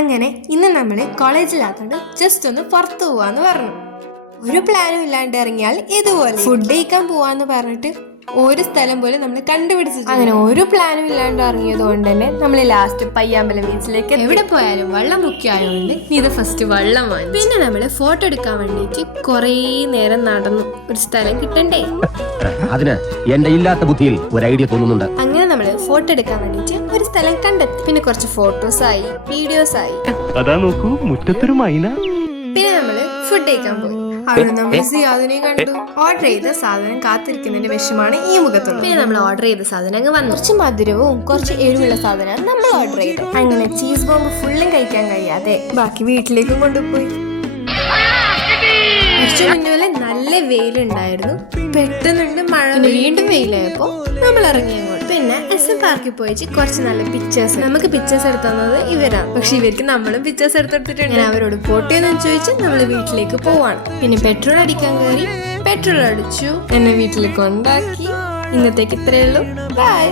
അങ്ങനെ ഇന്ന് നമ്മൾ കോളേജിലാത്തോണ്ട് ജസ്റ്റ് ഒന്ന് പുറത്തു പോവാന്ന് പറഞ്ഞു. ഒരു പ്ലാനും ഇല്ലാണ്ട് ഇറങ്ങിയാൽ ഇതുപോലെ ഫുഡ് കഴിക്കാൻ പോവാന്ന് പറഞ്ഞിട്ട് ഒരു സ്ഥലം പോലെ നമ്മൾ കണ്ടുപിടിച്ചു. അങ്ങനെ ഒരു പ്ലാനും ഇല്ലാണ്ട് ഇറങ്ങിയത് കൊണ്ട് തന്നെ നമ്മൾ ലാസ്റ്റ് പയ്യാമ്പലം ബീച്ചിലേക്ക് എവിടെ പോയാലും വെള്ളം മുഖ്യമായതുകൊണ്ട് ഇത് ഫസ്റ്റ് വെള്ളം വാങ്ങി. പിന്നെ നമ്മൾ ഫോട്ടോ എടുക്കാൻ വേണ്ടിയിട്ട് കുറേ നേരം നടന്നു. ഒരു സ്ഥലം കിട്ടണ്ടേ, അതിന് എന്റെ ഇല്ലാത്ത ബുദ്ധിയിൽ ഒരു ഐഡിയ തോന്നുന്നുണ്ട്. അങ്ങനെ നമ്മൾ ഫോട്ടോ എടുക്കാൻ വേണ്ടിയിട്ട് ഒരു സ്ഥലം കണ്ടെത്തി. പിന്നെ കുറച്ച് ഫോട്ടോസ് ആയി, വീഡിയോസ് ആയി. അതാ നോക്കൂ മുറ്റത്തൊരു മൈന. പിന്നെ നമ്മള് ഫുഡ് കഴിക്കാൻ പോയി. അവിടെ നമ്മൾ സിയാദിനെയും കണ്ടു. ഓർഡർ ചെയ്ത സാധനം കാത്തിരിക്കുന്നതിന്റെ വിഷമാണ് ഈ മുഖത്തുള്ളത്. പിന്നെ നമ്മൾ ഓർഡർ ചെയ്ത സാധനം അങ്ങ് വന്നു. കുറച്ച് മധുരവും കുറച്ച് എരിവുള്ള സാധനമാണ് നമ്മൾ ഓർഡർ ചെയ്തത്. അങ്ങനെ ചീസ് ബോംബ് ഫുള്ളും കഴിക്കാൻ കഴിയാതെ ബാക്കി വീട്ടിലേക്കും കൊണ്ടുപോയി. കുറച്ചു മുന്നേ നല്ല വെയിലുണ്ടായിരുന്നു. പെട്ടെന്നുണ്ട് മഴ, വീണ്ടും വെയിലായപ്പോ നമ്മൾ ഇറങ്ങി അങ്ങോട്ട്. പിന്നെ SM പാർക്കിൽ പോയിട്ട് കുറച്ച് നല്ല പിക്ചേഴ്സ്, നമുക്ക് പിക്ചേഴ്സ് എടുത്തുന്നത് ഇവരാണ്. പക്ഷെ ഇവർക്ക് നമ്മളും പിക്ചേഴ്സ് എടുത്തെടുത്തിട്ടുണ്ട്. ഞാൻ അവരോട് പോട്ടെന്ന് ചോദിച്ച് നമ്മൾ വീട്ടിലേക്ക് പോവാണ്. പിന്നെ പെട്രോൾ അടിക്കാൻ കയറി, പെട്രോൾ അടിച്ചു, എന്നെ വീട്ടിൽ കൊണ്ടാക്കി. ഇന്നത്തേക്ക് ഇത്രയേ ഉള്ളൂ. ബൈ.